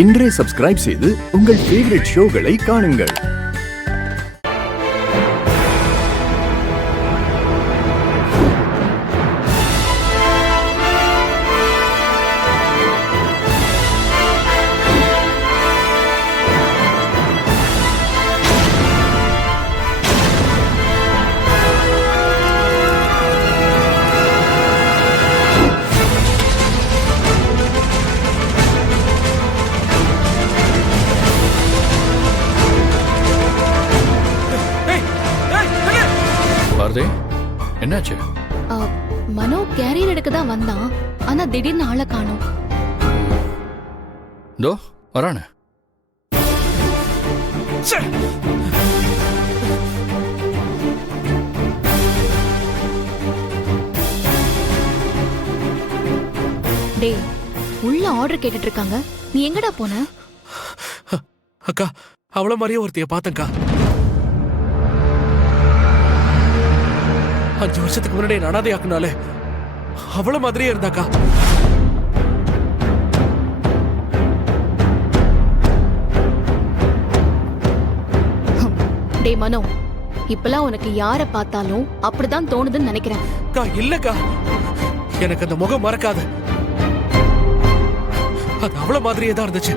இன்றே சப்ஸ்கிரைப் செய்து உங்கள் ஃபேவரட் ஷோகளை காணுங்கள். பாரதி, என்னாச்சு? மனோ கேரியர் எடுக்க தான் வந்தான். ஆனா திடீர்னு ஆளை காணோம். தோ வரானே. டேய், உள்ள ஆர்டர் கேட்டுட்டு இருக்காங்க. நீ எங்கடா போன? அக்கா, அவள மாதிரியே ஒருத்தைய பார்த்தேன்க்கா. 5 வருஷத்துக்கு முன்னாடி என்ன அனாதையாக்குனாலே அவள மாதிரியே இருந்தாக்கா. டேய் மனோ, இப்பெல்லாம் உனக்கு யார பார்த்தாலும் அப்படிதான் தோணுதுன்னு நினைக்கிறேன். அக்கா இல்லக்கா, எனக்கு அந்த முகம் மறக்காது. அது அவள மாதிரியே தான் இருந்துச்சு.